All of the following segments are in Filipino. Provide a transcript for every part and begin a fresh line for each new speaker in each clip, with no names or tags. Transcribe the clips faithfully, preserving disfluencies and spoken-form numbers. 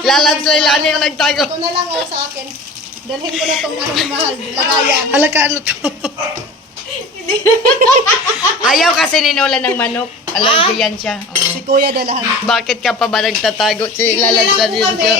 Lalabs Lailani yung nagtago.
Ito na lang oh, sa akin. Dalhin ko na itong ano na mahal. Lagayan.
Ala ka, ano to? Ayaw kasi ninula ng manok. Allergy yan siya.
Si Kuya dalahan.
Bakit ka pa ba nagtatago? Si Lalabs na din siya.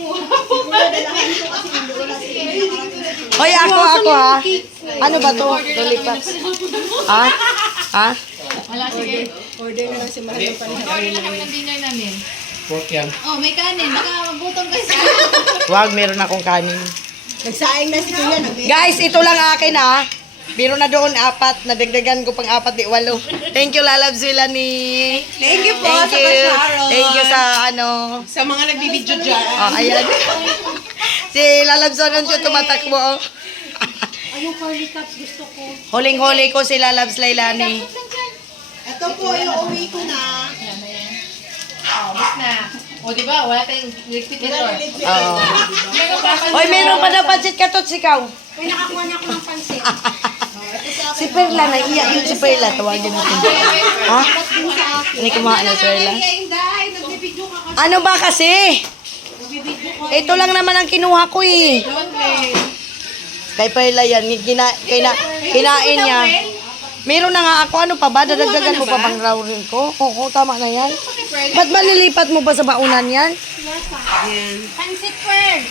Hoy, ako, ako ha. Ano ba to? Lollipops. Ha? Ha?
Wala, sige.
Order na lang si Mahal ng
Order
panahon.
na kami ng dinner namin.
Pork yan.
Oh, may kanin. Baka magutom kayo sa...
Wag, meron akong kanin.
Nagsaing na si Kuya. Nag-
Guys, ito lang akin ha. Biro na doon, apat. Nadagdagan ko pang apat, di walo. Thank you, Lalabs Lailani.
Thank you po
Thank
sa
you.
Sharon.
Thank you sa ano.
Sa mga nagbibideo dyan.
Oh, ayan. Si Lalabs Lailani tumatakbo. Oh.
Ayong curly cups gusto ko.
Huling-huli ko si Lalabs Lailani.
Ito po yung uwi ko na.
Oh, bus na. O, di ba? Wala tayong repeator.
Oo. Hoy, meron pa na pansit ka to, sikaw.
May nakakuha na ako ng pansit.
Si Perla, naiiyak yun si Perla. Tawagin natin. Ha? Hindi kumain na si Perla.
Nagbibideo ka kasi.
Ano ba kasi? Ito lang naman ang kinuha ko eh. Kay Perla yan. Kina, kina, kinain niya. Meron na nga ako. Ano pa ba? Dadagdagan mo pa bang rawin ko? Oo, tama na yan. Ba't ba nilipat mo ba sa baunan yan?
Pansit Pearl.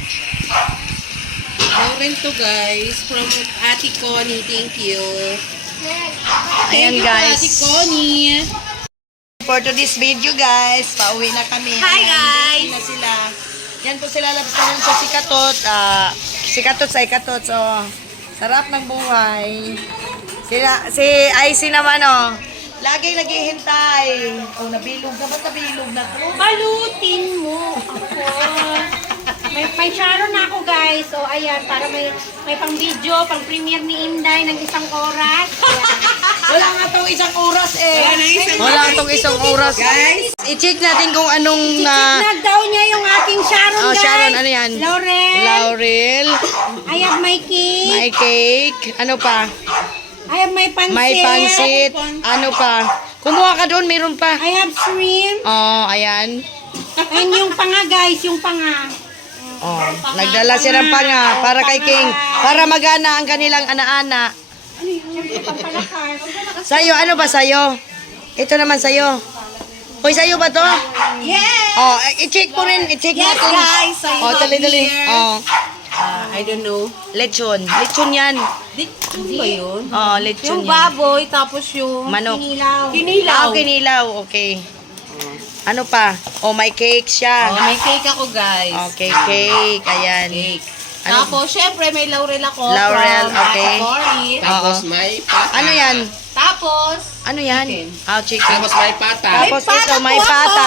Lauren to guys, from Ate Connie, thank you.
Ayan
Ate
guys.
Connie.
For today's video guys, pauwi na kami.
Hi,
Ayan,
guys.
na sila. Yan po sila labas na sa Sikatot. Ah, Sikatot sa Ikatot. So, sarap ng buhay. Sila, si Icy naman oh. Lagi naghihintay. Oh, nabilog na. Ba't nabilog na to?
Balutin mo ako. May, may Sharon na ako guys. So ayan, para may may pang video, pang premiere ni Inday ng isang oras. Ayan.
Wala nga tong isang oras eh.
Wala na isang
Wala nga tong isang oras.
Guys.
I-check natin kung anong na...
Tignan daw niya yung aking Sharon
Oh,
guys.
Sharon, ano yan?
Laurel.
Laurel.
I have my cake.
May cake. Ano pa?
I have my pansit.
May pansit. Ano pa? Kumuha ka doon, meron pa.
I have shrimp.
Oh, ayan.
And yung panga guys, yung panga.
Oh, nagdala siya ng panga para kay King. Para magana ang kanilang ana-ana.
Ano yun? Pampalakas.
Sa'yo, ano ba sa'yo? Ito naman sa'yo. Hoy, sa'yo ba to?
Yes!
Oh, i-check mo rin. I-check
Yes
natin.
guys, so you
Oh,
have
dali-dali.
here.
Oh,
Ah, I don't know.
lechon. Lechon yan.
Lechon ba yun?
Oh, lechon
Yung
yan.
baboy, tapos yung...
Manok.
Kinilaw.
Kinilaw.
Ah, kinilaw. Okay. Ano pa? Oh, may cake siya.
Oh, may cake ako guys.
Okay, cake. Ayan.
Cake.
Ano?
Tapos, syempre, may laurel ako.
Laurel,
from
okay.
Ate Cory.
Tapos
may pata.
Ano yan?
Tapos,
Ano yan?
Chicken.
Ah, chicken.
Tapos may pata.
Tapos
May
ito,
pata
may
po ako.
pata.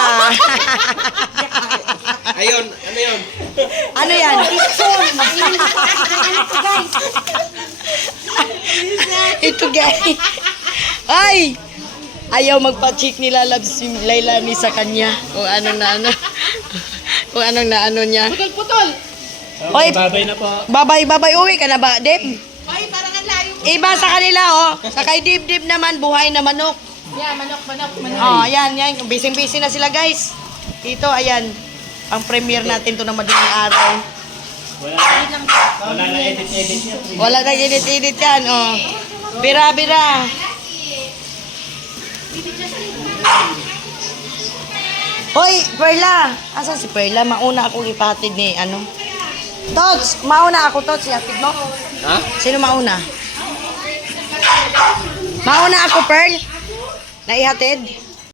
Ayun, ano yun?
Ano yan? Ito guys. Ay! Ayaw magpa-check nila Labs si Lailani sa kanya. Kung anong na ano. Kung anong na ano niya.
putol-putol.
Oy,
Babay na po.
babay, babay. Uwi ka na ba, Deb?
Ay, parang ang layo.
Iba sa kanila, oh. Sa kay Dib, Dib naman, buhay na manok.
Yeah, manok, manok, manok.
Oh, ayan, yan. Busy-busy na sila, guys. Dito, ayan. Ang premiere natin to ng madaling araw.
Wala, wala na edit-edit niya.
Wala na edit-edit yan, oh. Bira-bira. Hoy, Perla. Asan si Perla? Mauna akong ipatid ni, ano? Tots, mauna ako, Tots. Ihatid mo?
Ha?
Sino mauna? Mauna ako, Pearl. Naihatid?